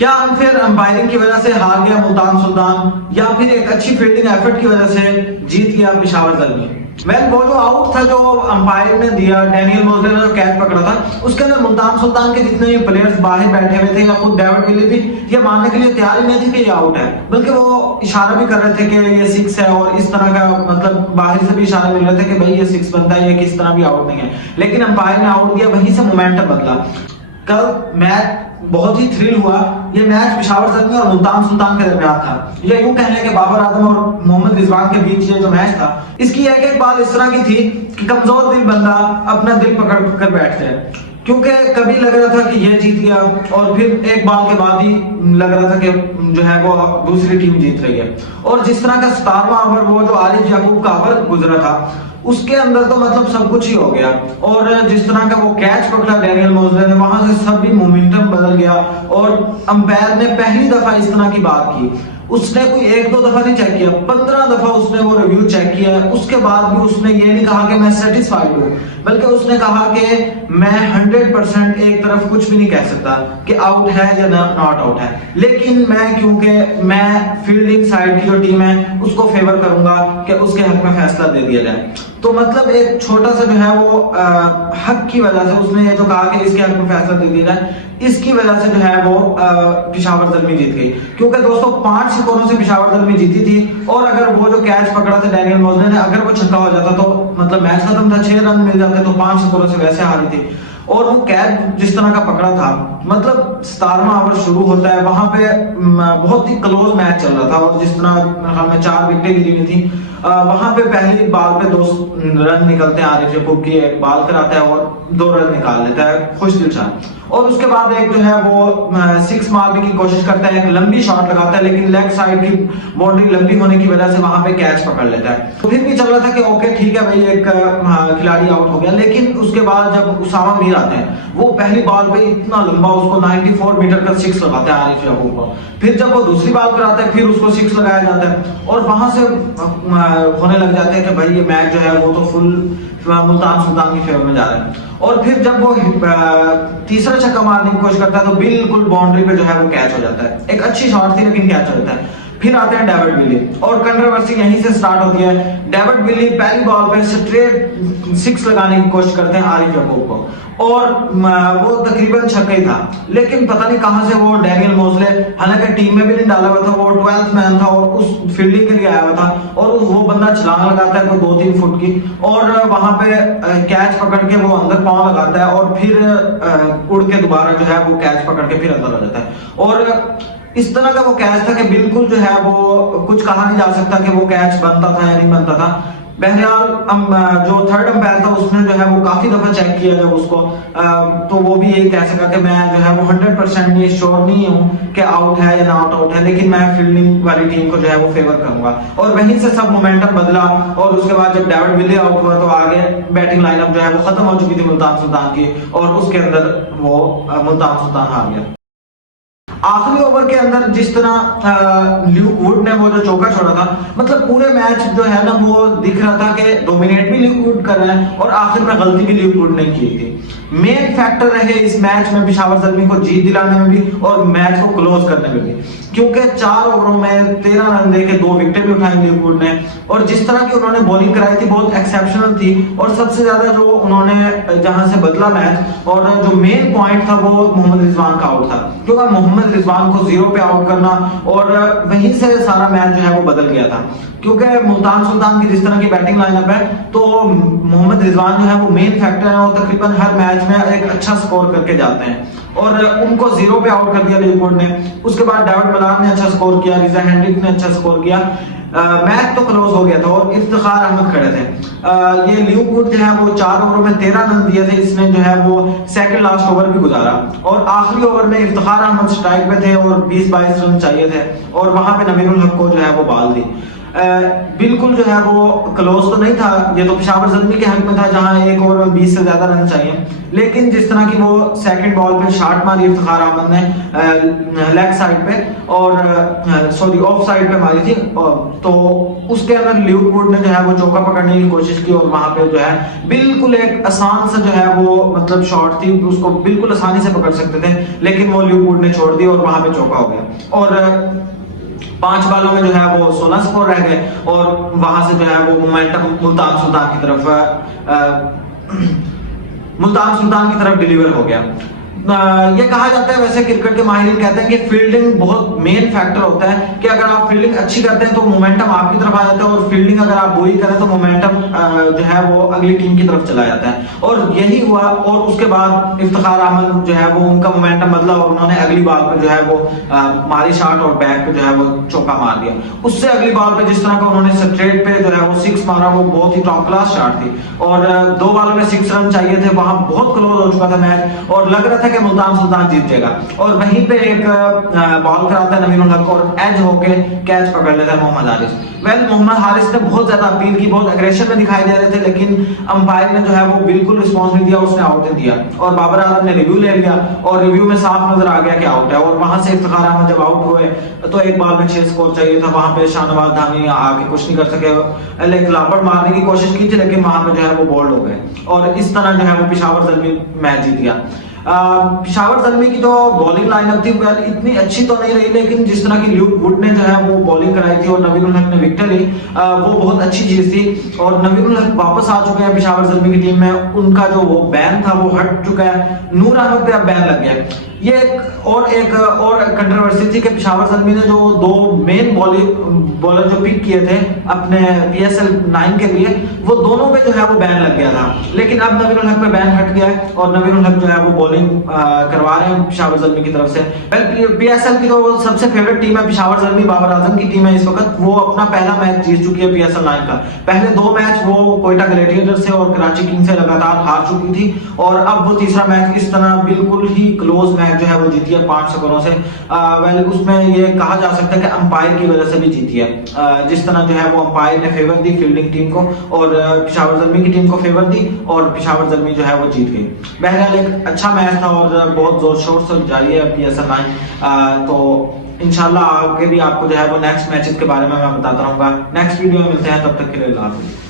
क्या unfair umpiring की वजह से हार गया मुल्तान सुल्तान या फिर एक अच्छी फील्डिंग एफर्ट की वजह से जीत गया पेशावर ज़ल्मी? वो जो आउट था जो अंपायर ने दिया, डैनियल मोज़ले ने जो कैच पकड़ा था, उसके अंदर मुल्तान सुल्तान के जितने प्लेयर्स बाहर बैठे हुए थे या खुद डेविड विली भी ये मानने के लिए तैयार ही नहीं थे कि ये आउट है, बल्कि वो इशारा भी कर रहे थे कि ये सिक्स है और इस तरह का मतलब बाहर से भी इशारे मिल रहे थे कि भाई ये सिक्स बनता है, ये किस तरह भी आउट नहीं है। लेकिन अंपायर ने आउट दिया, वहीं से मोमेंटम बदला। कल मैच बहुत ही थ्रिल हुआ। ये मैच पेशावर ज़ल्मी और मुल्तान सुल्तान के दरमियान था। ये यूं कह लें कि बाबर आजम और मोहम्मद रिजवान के बीच ये जो मैच था, इसकी एक एक बात इस तरह की थी कि कमजोर दिल बंदा अपना दिल पकड़ कर बैठ जाए, क्योंकि कभी लग रहा था कि ये जीत गया और फिर एक बॉल के बाद ही लग रहा था कि जो है वो दूसरी टीम जीत रही है। और जिस तरह का 17वां ओवर वो जो आरिफ याकूब का ओवर गुजरा था, उसके अंदर तो मतलब सब कुछ ही हो गया। और जिस तरह का वो कैच पकड़ा डैनियल मोज़ले ने, वहां से सभी मोमेंटम बदल गया। और अंपायर ने पहली दफा इस तरह की बात की, उसने कोई एक दो दफा नहीं चेक किया, 15 दफा उसने वो रिव्यू चेक किया। उसके बाद भी उसने ये नहीं कहा कि मैं सेटिस्फाइड हूँ, बल्कि उसने कहा कि मैं 100% एक तरफ कुछ भी नहीं कह सकता कि आउट है या नॉट आउट है, लेकिन मैं क्योंकि मैं फील्डिंग साइड की जो टीम है उसको फेवर करूंगा कि उसके हक में फैसला दे दिया जाए। तो मतलब एक छोटा सा जो है वो हक की वजह से उसने ये जो कहा कि इसके हक में फैसला दे दिया जाए, इसकी वजह से जो है वो पेशावर ज़ल्मी जीत गई। क्योंकि दोस्तों 5 स्कोरों से पेशावर ज़ल्मी जीती थी, और अगर वो जो कैच पकड़ा था डैनियल मोज़ले ने, अगर वो छक्का हो जाता तो मतलब मैच खत्म था, 6 रन मिल जाते तो 5 स्कोरों से वैसे हारी थी। और वो कैच जिस तरह का पकड़ा था, मतलब 17वां ओवर शुरू होता है, वहां पे बहुत ही क्लोज मैच चल रहा था। और जिस तरह हमें 4 विकेटें गिरी हुई थी, वहां पे पहली बॉल पे 2 रन निकलते हैं, आरिफ याकूब की एक बॉल कराता है और 2 रन निकाल लेता है खुशदिल शाह। और उसके बाद एक जो है वो 6 मारने की कोशिश करता है, एक लंबी शॉट लगाता है, लेकिन लेग साइड की बाउंड्री लंबी होने की वजह से वहां पे कैच पकड़ लेता है। तो फिर भी चल रहा था कि ओके ठीक है भाई, एक खिलाड़ी आउट हो गया। लेकिन उसके बाद जब उसामा मीर आते हैं, वो पहली बॉल पे इतना लंबा उसको 94 मीटर का 6 लगाता है आरिफ याकूब को। फिर जब वो दूसरी बॉल कराता है, फिर उसको 6 लगाया जाता है, और वहां से होने लग जाते हैं कि भाई ये मैच जो है वो तो फुल मुल्तान सुल्तान की फेवर में जा रहा है। और फिर जब वो तीसरा छक्का मारने की कोशिश करता है तो बिल्कुल बाउंड्री पे जो है वो कैच हो जाता है। एक अच्छी शॉट थी लेकिन कैच हो जाता है। फिर आते हैं डेविड विली, और कंट्रोवर्सी यहीं से स्टार्ट होती है। डेविड विली पहली बॉल पे स्ट्रेट 6 लगाने की कोशिश करते हैं आरिफ याकूब को, और वो तकरीबन छक्का ही था। लेकिन पता नहीं कहां से वो डैनियल मोज़ले, हालांकि टीम में भी नहीं डाला हुआ था, वो 12th मैन था और उस फील्डिंग के लिए आया हुआ था, और वो बंदा छलांग लगाता है कोई 2-3 फुट की, और वहां पे कैच पकड़ के वो अंदर पांव लगाता है, और फिर उड़ के दोबारा जो है वो कैच पकड़ के फिर अंदर आ जाता है। और इस तरह का वो कैच था कि बिल्कुल जो है वो कुछ कहा नहीं जा सकता कि वो कैच बनता था या नहीं बनता था। बहरहाल जो थर्ड अंपायर था उसने जो है वो काफी दफा चेक किया जब उसको, तो वो भी यही कह सका कि मैं जो है वो 100% श्योर नहीं हूँ कि आउट है या नॉट आउट है, लेकिन मैं फील्डिंग वाली टीम को जो है वो फेवर करूंगा। और वहीं से सब मोमेंटम बदला, और उसके बाद जब डेविड विली आउट हुआ तो आगे बैटिंग लाइनअप जो है वो खत्म हो चुकी थी मुल्तान सुल्तान की, और उसके अंदर वो मुल्तान सुल्तान हार गया। आखिरी ओवर के अंदर जिस तरह ल्यूक वुड ने वो जो चौका छोड़ा था, मतलब पूरे मैच जो है ना वो दिख रहा था कि डोमिनेट भी ल्यूक वुड कर रहे हैं, और आखिर में गलती भी ल्यूक वुड ने की थी। मेन फैक्टर रहे इस मैच में पेशावर ज़ल्मी को जीत दिलाने में भी और मैच को क्लोज करने में भी, क्योंकि 4 ओवरों में 13 रन देके 2 विकेट भी उठाई ल्यूक वुड ने। और जिस तरह की उन्होंने बॉलिंग कराई थी बहुत एक्सेप्शनल थी, और सबसे ज्यादा जो उन्होंने जहां से बदला मैच, और जो मेन पॉइंट था वो मोहम्मद रिजवान का आउट था, क्योंकि मोहम्मद रिजवान को 0 पे आउट करना, और वहीं से सारा मैच जो है वो बदल गया था। क्योंकि मुल्तान सुल्तान की जिस तरह की बैटिंग लाइनअप है, तो मोहम्मद रिजवान जो है वो मेन फैक्टर है, और तकरीबन हर मैच में एक अच्छा स्कोर करके जाते हैं, और उनको 0 पे आउट कर दिया ल्यूक वुड ने। उसके बाद डेविड मलान ने अच्छा स्कोर किया, रिजा हेनरिक ने अच्छा स्कोर किया, मैच तो क्लोज हो गया था, और इफ्तिखार अहमद खड़े थे। ये ल्यूक वुड जो है वो 4 ओवरों में 13 रन दिए थे, इसने जो है वो सेकंड लास्ट ओवर भी गुजारा, और आखिरी ओवर में इफ्तिखार अहमद स्ट्राइक पे थे और 20-22 रन चाहिए थे, और वहां पे नवीनुल हक को जो है वो बॉल दी। बिल्कुल जो है वो क्लोज तो नहीं था, ये तो पेशावर ज़ल्मी के हक में था जहां एक ओवर में 20 से ज्यादा रन चाहिए। लेकिन जिस तरह की वो सेकंड बॉल पे शॉट मारी इफ्तिखार अहमद ने लेग साइड पे और सॉरी ऑफ साइड पे मारी थी, तो उसके अंदर ल्यूक वुड ने जो है वो चौका पकड़ने की कोशिश की और वहां पे जो है बिल्कुल एक आसान सा जो है वो मतलब शॉट थी, उसको बिल्कुल आसानी से पकड़ सकते थे, लेकिन वो ल्यूक वुड ने छोड़ दी और वहां पे चौका हो गया। और 5 बॉलों में जो है वो 16 स्कोर रह गए और वहां से जो है वो मोमेंटम मुल्तान सुल्तान की तरफ डिलीवर हो गया। ये कहा जाता है, वैसे क्रिकेट के माहिर कहते हैं कि फील्डिंग बहुत मेन फैक्टर होता है, कि अगर आप फील्डिंग अच्छी करते हैं तो मोमेंटम आपकी तरफ आ जाता है और फील्डिंग अगर आप बुरी करें तो मोमेंटम जो है वो अगली टीम की तरफ चला जाता है। और यही हुआ और उसके बाद इफ्तिखार अहमद जो है वो उनका मोमेंटम बदला और उन्होंने अगली बॉल पे जो है वो मारी शॉट और बैक पे जो है वो चौका मार दिया। उससे अगली बॉल पे जिस तरह का उन्होंने स्ट्रेट पे जो है वो 6 मारा, वो बहुत ही टॉप क्लास शॉट थी और 2 बॉल में 6 रन चाहिए थे, वहां बहुत क्लोज हो चुका था मैच और लग रहा था कि मुल्तान सुल्तान जीत जाएगा। और वहीं पे एक बॉल कराता है नवीन उल हक और एज होके कैच पकड़ लेता है मोहम्मद हारिस। मोहम्मद हारिस ने बहुत ज्यादा अपील की, बहुत एग्रेशन में दिखाई दे रहे थे, लेकिन अंपायर ने जो है वो बिल्कुल रिस्पॉन्स नहीं दिया, उसने आउट दे दिया और बाबर आजम ने रिव्यू ले लिया और रिव्यू में साफ नजर आ गया कि आउट है। और वहां से इफ्तिखार अहमद जब आउट हुए तो एक बॉल में 6 स्कोर चाहिए था, वहां पे शाहनवाज धामी आके कुछ नहीं कर सके, लेकिन लापड़ मारने की कोशिश की थी लेकिन वहां पे जो है वो बोल्ड हो गए और इस तरह जो है वो पेशावर ज़ल्मी मैच जीत गया। पेशावर ज़ल्मी की जो बॉलिंग लाइनअप थी वह इतनी अच्छी तो नहीं रही, लेकिन जिस तरह की ल्यूक वुड ने जो है वो बॉलिंग कराई थी और नवीन उल हक ने विकेट ली, वो बहुत अच्छी चीज थी। और नवीन उल हक वापस आ चुके हैं पेशावर ज़ल्मी की टीम में, उनका जो वो बैन था वो हट चुका है, नूर अहमद पे अब बैन लग गया है। ये एक और कंट्रोवर्सी थी कि पेशावर ज़ल्मी ने जो 2 मेन बॉलर जो पिक किए थे अपने PSL 9 के लिए, वो दोनों पे जो है वो बैन लग गया था, लेकिन अब नवीन उल हक पे बैन हट गया है और नवीन उल हक जो है वो बॉलिंग करवा रहे हैं पेशावर ज़ल्मी की तरफ से। PSL की तो सबसे फेवरेट टीम है पेशावर ज़ल्मी, बाबर आजम की टीम है इस वक्त, वो अपना पहला मैच जीत चुकी है PSL 9 का। पहले 2 मैच वो कोयटा ग्लैडिएटर्स से और कराची किंग्स से लगातार हार चुकी थी और अब वो तीसरा मैच इस तरह बिल्कुल ही क्लोज मैच जो है वो जीती है 5 स्कोरों से। उसमें ये कहा जा सकता है कि अंपायर की वजह से भी जीती है, जिस तरह जो है वो अंपायर ने फेवर दी फील्डिंग टीम को और पेशावर ज़ल्मी की टीम को फेवर दी और पेशावर ज़ल्मी जो है वो जीत गई। बहरहाल एक अच्छा मैच था और बहुत जोर शोर से जारी है PSL 9, तो इंशाल्लाह आगे भी आपको जो है वो नेक्स्ट मैचेस के बारे में मैं बताता रहूंगा। नेक्स्ट वीडियो में मिलते हैं, तब तक के लिए अल्लाह हाफ़िज़।